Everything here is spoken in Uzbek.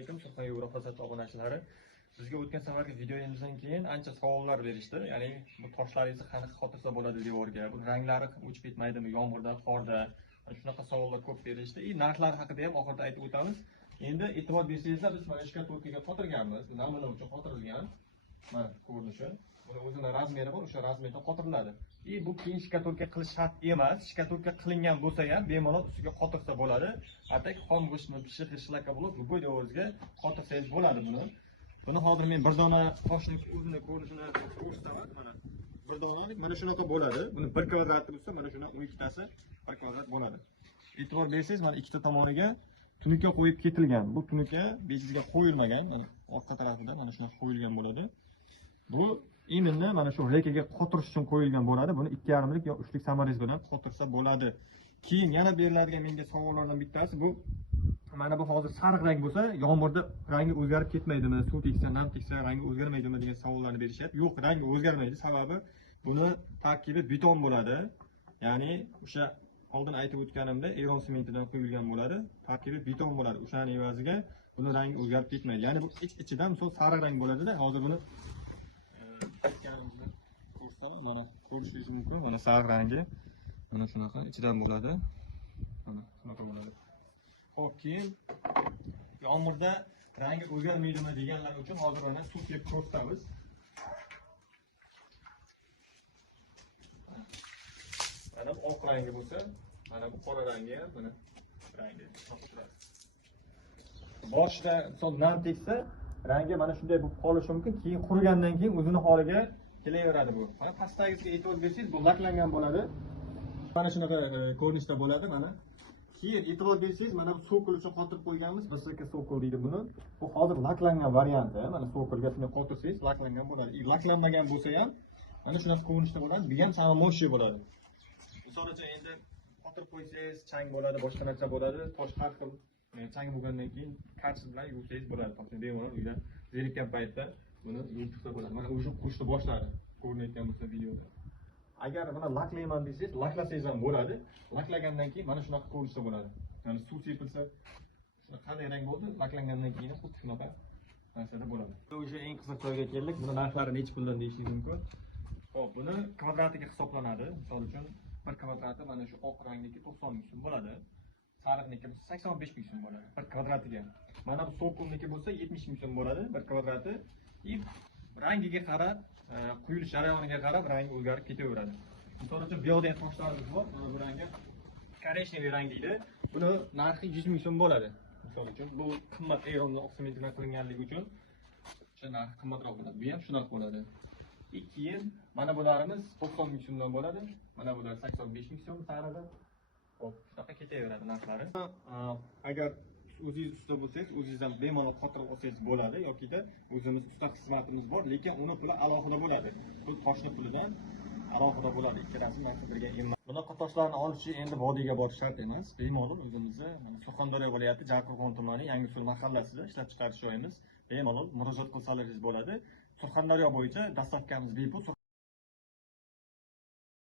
alaykum, Surxon Yevropa Fasad obunachilari. Bizga o'tgan safargi videoyimizdan keyin ancha savollar berishdi. Ya'ni bu toshlaringizni qanaqa qotirsa bo'ladi devorga, bu ranglari o'chib ketmaydimi yomg'irda, qorda? Shunaqa savollar ko'p berishdi. Narxlar haqida ham oxirida aytib o'tamiz. Endi e'tibor bersangizlar, biz mana shkatulkaga qotirganmiz. Namuna uchun qotirilgan. Mana ko'rinishi. Buni o'zini razmeri bor, o'sha razmerda qotiriladi. Bu keyin shkatulka qilish shart emas. Shkatulka qilingan bo'lsa ham bemalol ustiga qotirsa bo'ladi. Atak xom go'shtni pishiq, shlaka bo'lib, любой devoringizga qotirsangiz bo'ladi buni. Buni hozir men bir dona toshni o'zini ko'rinishini ko'rsataman. Mana bir donalik mana shunaqa bo'ladi. Buni 1 kvadrat bo'lsa, mana shuna 12 tasi 1 kvadrat bo'ladi. E'tibor bersangiz, mana ikkita tomoniga tunuka qo'yib ketilgan. Bu tunuka bejiga qo'yilmagan. Mana orqa tarafida mana shunaqa qo'yilgan bo'ladi. Bu именно mana shu rekaga qotirish uchun qo'yilgan bo'ladi. Buni 2,5lik yo 3lik samaringiz bilan qotirsa bo'ladi. Keyin yana beriladigan menga savollardan bittasi bu, mana bu hozir sariq rang bo'lsa, yomg'irda rangi o'zgarib ketmaydimi? Suv tegsa, nam tegsa rangi o'zgarmaydimi degan savollarni berishyapti. Yo'q, rangi o'zgarmaydi. Sababi buni tarkibi beton bo'ladi. Ya'ni o'sha oldin aytib o'tganimda eron sementidan quyilgan bo'ladi. Tarkibi beton bo'ladi. O'shaning evaziga buni rangi o'zgarib ketmaydi. Ya'ni bu ichidan misol sariq rang bo'ladi-da, hozir buni mana ko'rishingiz mumkin. Mana sariq rangi mana shunaqa ichidan bo'ladi. Mana shunaqa bo'ladi. Xo'p, keyin yomg'irda rangi o'zgarmaydimi deganlar uchun hozir mana suv sepib ko'rsatamiz. Mana bu oq rangi bo'lsa, mana bu qora rangi ham mana rangi turadi. Boshida misol nam tegsa, rangi mana shunday bo'lib qolishi mumkin. Keyin qurigandan keyin o'zini holiga kelaveradi bu. Mana pastdagisiga e'tibor bersangiz, bu laklangan bo'ladi. Mana shunaqa ko'rinishda bo'ladi mana. Keyin e'tibor bersangiz, mana bu sokol uchun qotirib qo'yganmiz. BSK sokol deydi buni. Bu hozir laklangan varianti. Mana sokolga shunday qotirsangiz, laklangan bo'ladi. Laklanmagan bo'lsa ham mana shunaqa ko'rinishda bo'ladi. Bu ham samomoshye bo'ladi. Misol uchun endi qotirib qo'ysangiz, chang bo'ladi, boshqa narsa bo'ladi. Tosh har xil chang bo'lgandan keyin karsiz bilan yuvsangiz bo'ladi. Toshni bemalol uyda zerikkan paytda buni yuvib tursa bo'ladi. Mana o'sha qo'shni boshladi. Ko'rinayotgan bo'lsa videoda. Agar buni laklayman desangiz, laklasangiz ham bo'ladi. Laklagandan keyin mana shunaqa ko'rinishda bo'ladi. Ya'ni suv sepilsa, shunaqa qanday rang bo'ldi, laklangandan keyin xuddi shunaqa narsada bo'ladi. O'sha eng qiziq joyga keldik. Buni narxlari necha puldan deyishingiz mumkin. Xo'p, buni kvadratiga hisoblanadi. Misol uchun 1 kvadrati mana shu oq rangniki 90 ming so'm bo'ladi. Sariqniki bo'lsa 85 ming so'm bo'ladi 1 kvadratiga. Mana bu so'qilniki bo'lsa 70 ming so'm bo'ladi 1 kvadrati. Rangiga qarab, quyilish jarayoniga qarab rang o'zgarib ketaveradi. Misol uchun bu yoqda ham toshlarimiz bor. Mana bu rangi koreshneviy rang deydi. Buni narxi 100 ming so'm bo'ladi. Misol uchun bu qimmat erondan oq sement bilan qilinganligi uchun o'sha narxi qimmatroq bo'ladi. Bu ham shunaqa bo'ladi. Keyin mana bularimiz 90 ming so'mdan bo'ladi. Mana bular 85 ming so'm sarig'i. Xo'p, shunaqa ketaveradi narxlari. Agar o'zingiz usta bo'lsangiz, o'zingizdan bemalol qotirib olsangiz bo'ladi yokida o'zimiz usta xizmatimiz bor, lekin uni puli alohida bo'ladi. Bu toshni pulidan alohida bo'ladi. Ikkalasi narsa birga emas. Bunaqa toshlarni olish uchun endi vodiyga borish shart emas. Bemalol o'zimizni Surxondaryo viloyati Jarqo'rg'on tumani Yangisul mahallasida ishlab chiqarish joyimiz. Bemalol murojaat qilsangiz bo'ladi. Surxondaryo bo'yicha dastavkamiz bepul.